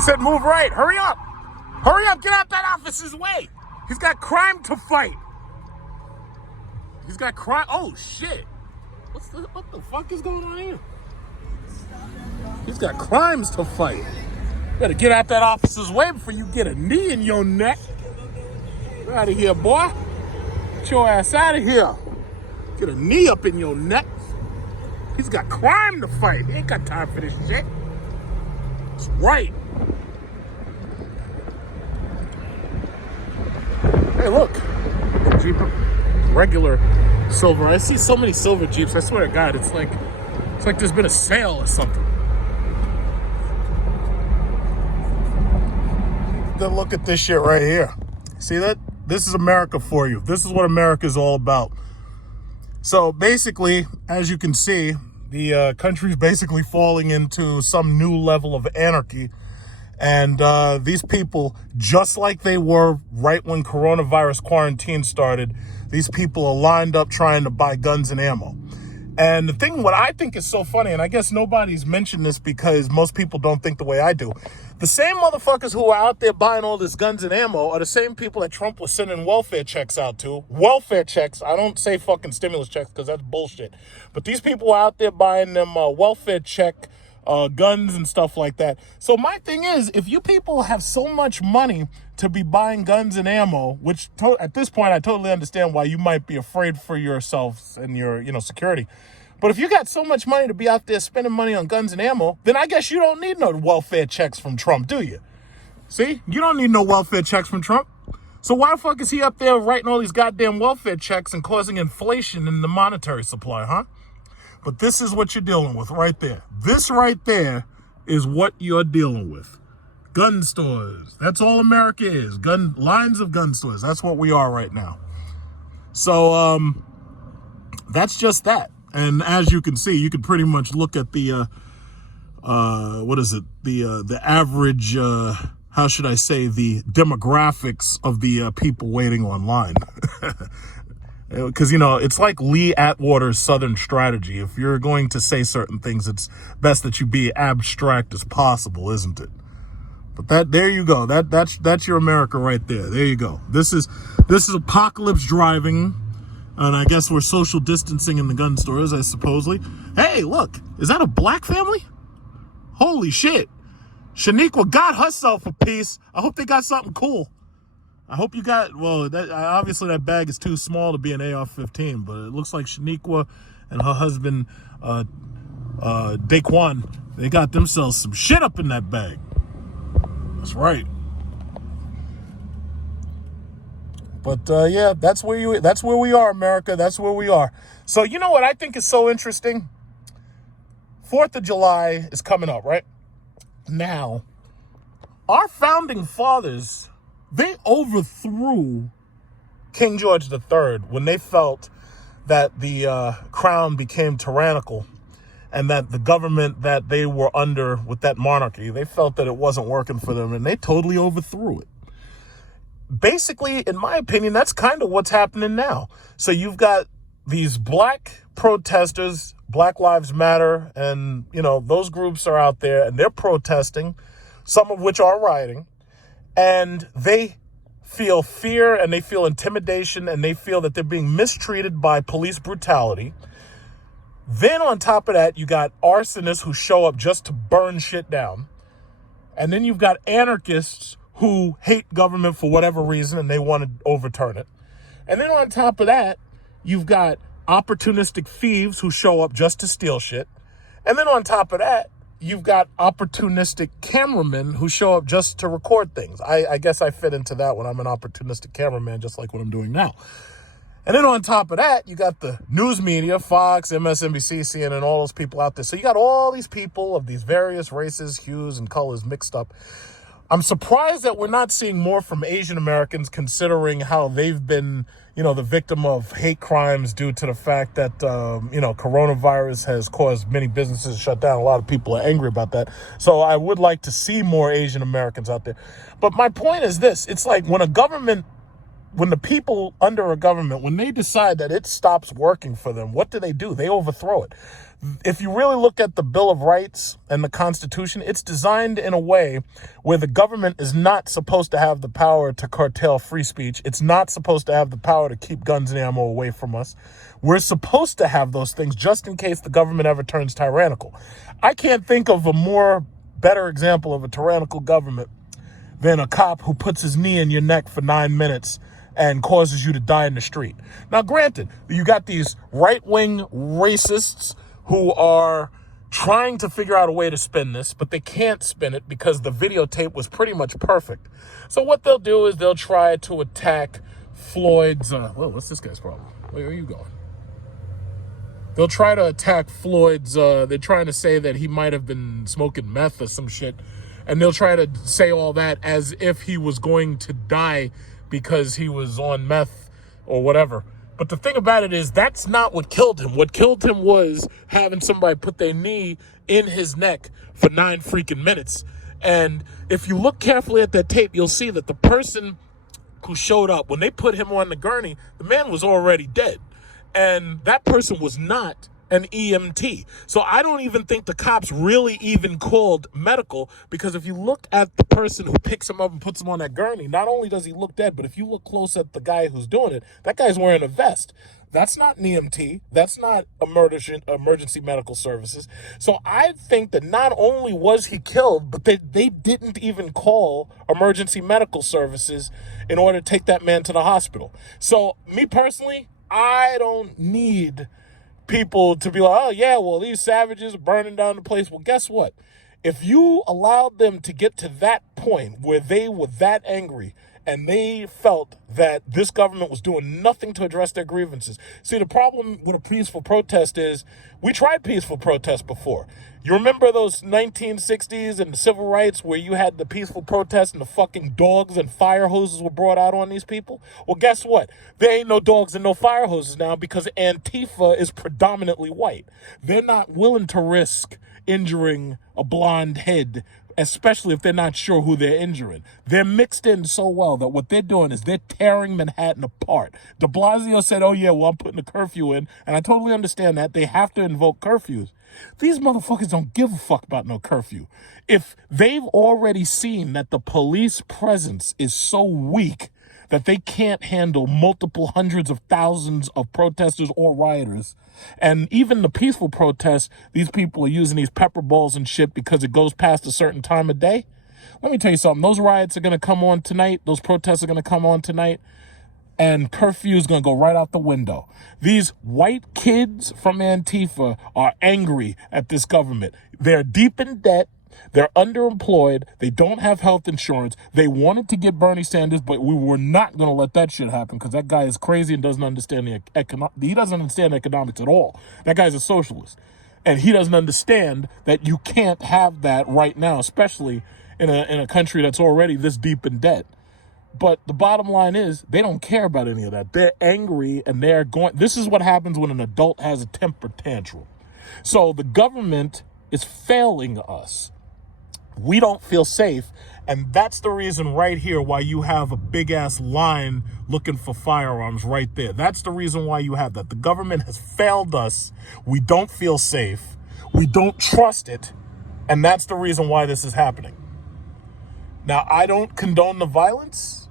He said, move right. Hurry up. Hurry up. Get out that officer's way. He's got crime to fight. He's got crime. Oh, shit. What the fuck is going on here? He's got crimes to fight. Better get out that officer's way before you get a knee in your neck. Get out of here, boy. Get your ass out of here. Get a knee up in your neck. He's got crime to fight. He ain't got time for this shit. That's right. Hey, look. Jeep, regular silver. I see so many silver Jeeps. I swear to God, it's like there's been a sale or something. Then look at this shit right here. See that? This is America for you. This is what America is all about. So basically, as you can see, the country's basically falling into some new level of anarchy. And these people, just like they were right when coronavirus quarantine started, these people are lined up trying to buy guns and ammo. And the thing, what I think is so funny, and I guess nobody's mentioned this because most people don't think the way I do. The same motherfuckers who are out there buying all this guns and ammo are the same people that Trump was sending welfare checks out to. Welfare checks. I don't say fucking stimulus checks because that's bullshit. But these people are out there buying them welfare check guns and stuff like that. So my thing is, if you people have so much money to be buying guns and ammo, which at this point I totally understand why you might be afraid for yourselves and your security. But if you got so much money to be out there spending money on guns and ammo, then I guess you don't need no welfare checks from Trump, do you? See? You don't need no welfare checks from Trump. So why the fuck is he up there writing all these goddamn welfare checks and causing inflation in the monetary supply, huh? But this is what you're dealing with right there. This right there is what you're dealing with. Gun stores. That's all America is. Lines of gun stores. That's what we are right now. So that's just that. And as you can see, you can pretty much look at the the average how should I say, the demographics of the people waiting online. Because, it's like Lee Atwater's Southern strategy. If you're going to say certain things, it's best that you be abstract as possible, isn't it? But there you go. That's your America right there. There you go. This is apocalypse driving. And I guess we're social distancing in the gun stores, I supposedly. Hey, look, is that a black family? Holy shit. Shaniqua got herself a piece. I hope they got something cool. I hope you got, obviously that bag is too small to be an AR-15, but it looks like Shaniqua and her husband, Daquan, they got themselves some shit up in that bag. That's right. But yeah, that's where we are, America. That's where we are. So you know what I think is so interesting? 4th of July is coming up, right? Now, our founding fathers, they overthrew King George III when they felt that the crown became tyrannical and that the government that they were under with that monarchy, they felt that it wasn't working for them and they totally overthrew it. Basically, in my opinion, that's kind of what's happening now. So you've got these black protesters, Black Lives Matter, and, those groups are out there and they're protesting, some of which are rioting, and they feel fear and they feel intimidation and they feel that they're being mistreated by police brutality. Then on top of that, you got arsonists who show up just to burn shit down. And then you've got anarchists who hate government for whatever reason and they want to overturn it. And then on top of that, you've got opportunistic thieves who show up just to steal shit. And then on top of that, you've got opportunistic cameramen who show up just to record things. I guess I fit into that one. I'm an opportunistic cameraman, just like what I'm doing now. And then on top of that, you got the news media, Fox, MSNBC, CNN, all those people out there. So you got all these people of these various races, hues, and colors mixed up. I'm surprised that we're not seeing more from Asian Americans, considering how they've been, the victim of hate crimes due to the fact that, coronavirus has caused many businesses to shut down. A lot of people are angry about that. So I would like to see more Asian Americans out there. But my point is this. It's like when a government when the people under a government, when they decide that it stops working for them, what do? They overthrow it. If you really look at the Bill of Rights and the Constitution, it's designed in a way where the government is not supposed to have the power to curtail free speech. It's not supposed to have the power to keep guns and ammo away from us. We're supposed to have those things just in case the government ever turns tyrannical. I can't think of a better example of a tyrannical government than a cop who puts his knee in your neck for 9 minutes and causes you to die in the street. Now, granted, you got these right-wing racists who are trying to figure out a way to spin this, but they can't spin it because the videotape was pretty much perfect. So what they'll do is they'll try to attack Floyd's... what's this guy's problem? Where are you going? They'll try to attack Floyd's... they're trying to say that he might have been smoking meth or some shit, and they'll try to say all that as if he was going to die because he was on meth or whatever. But the thing about it is that's not what killed him. What killed him was having somebody put their knee in his neck for 9 freaking minutes. And if you look carefully at that tape, you'll see that the person who showed up, when they put him on the gurney, the man was already dead. And that person was not an EMT. So I don't even think the cops really even called medical, because if you look at the person who picks him up and puts him on that gurney, not only does he look dead, but if you look close at the guy who's doing it, that guy's wearing a vest. That's not an EMT. That's not emergency medical services. So I think that not only was he killed, but they didn't even call emergency medical services in order to take that man to the hospital. So me personally, I don't need people to be like, oh yeah, well, these savages are burning down the place. Well, guess what? If you allowed them to get to that point where they were that angry and they felt that this government was doing nothing to address their grievances. See, the problem with a peaceful protest is we tried peaceful protests before. You remember those 1960s and the civil rights where you had the peaceful protests and the fucking dogs and fire hoses were brought out on these people? Well, guess what? There ain't no dogs and no fire hoses now because Antifa is predominantly white. They're not willing to risk injuring a blonde head, especially if they're not sure who they're injuring. They're mixed in so well that what they're doing is they're tearing Manhattan apart. De Blasio said, oh yeah, well, I'm putting a curfew in, and I totally understand that. They have to invoke curfews. These motherfuckers don't give a fuck about no curfew. If they've already seen that the police presence is so weak that they can't handle multiple hundreds of thousands of protesters or rioters, and even the peaceful protests, these people are using these pepper balls and shit because it goes past a certain time of day. Let me tell you something. Those riots are going to come on tonight. Those protests are going to come on tonight. And curfew is going to go right out the window. These white kids from Antifa are angry at this government. They're deep in debt. They're underemployed. They don't have health insurance. They wanted to get Bernie Sanders, but we were not going to let that shit happen because that guy is crazy and doesn't understand he doesn't understand economics at all. That guy's a socialist. And he doesn't understand that you can't have that right now, especially in a country that's already this deep in debt. But the bottom line is they don't care about any of that. They're angry and they're going. This is what happens when an adult has a temper tantrum. So the government is failing us. We don't feel safe. And that's the reason right here why you have a big ass line looking for firearms right there. That's the reason why you have that. The government has failed us. We don't feel safe. We don't trust it. And that's the reason why this is happening. Now, I don't condone the violence.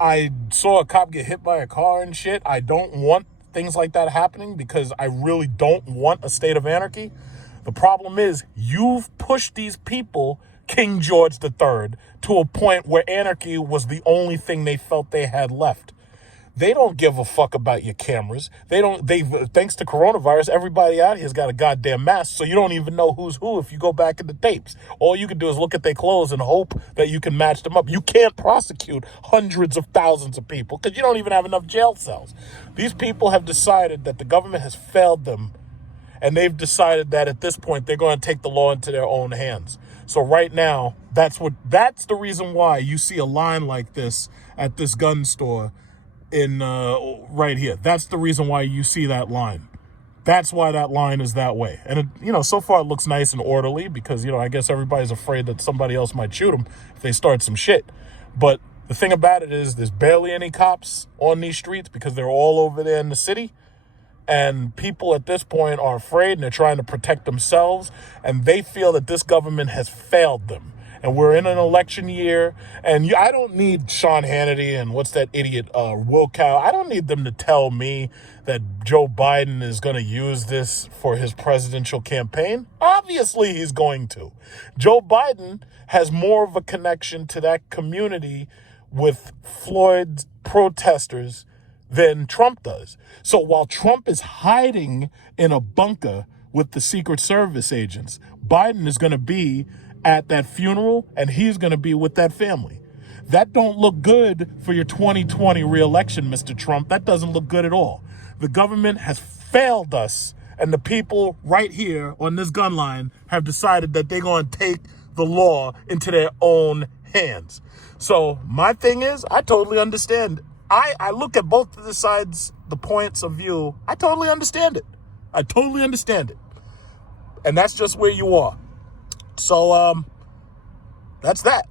I saw a cop get hit by a car and shit. I don't want things like that happening because I really don't want a state of anarchy. The problem is you've pushed these people, King George III, to a point where anarchy was the only thing they felt they had left. They don't give a fuck about your cameras. Thanks to coronavirus, everybody out here's got a goddamn mask, so you don't even know who's who if you go back in the tapes. All you can do is look at their clothes and hope that you can match them up. You can't prosecute hundreds of thousands of people because you don't even have enough jail cells. These people have decided that the government has failed them, and they've decided that at this point they're going to take the law into their own hands. So right now, that's the reason why you see a line like this at this gun store in right here. That's the reason why you see that line. That's why that line is that way. And it, so far it looks nice and orderly because I guess everybody's afraid that somebody else might shoot them if they start some shit. But The thing about it is there's barely any cops on these streets because they're all over there in the city. And people at this point are afraid and they're trying to protect themselves. And they feel that this government has failed them. And we're in an election year. And I don't need Sean Hannity and what's that idiot, Will Cow. I don't need them to tell me that Joe Biden is going to use this for his presidential campaign. Obviously, he's going to. Joe Biden has more of a connection to that community with Floyd protesters than Trump does. So while Trump is hiding in a bunker with the Secret Service agents, Biden is going to be at that funeral and he's going to be with that family. That don't look good for your 2020 reelection, Mr. Trump. That doesn't look good at all. The government has failed us, and the people right here on this gun line have decided that they're going to take the law into their own hands. So my thing is, I totally understand. I look at both of the sides, the points of view. I totally understand it. I totally understand it. And that's just where you are. So that's that.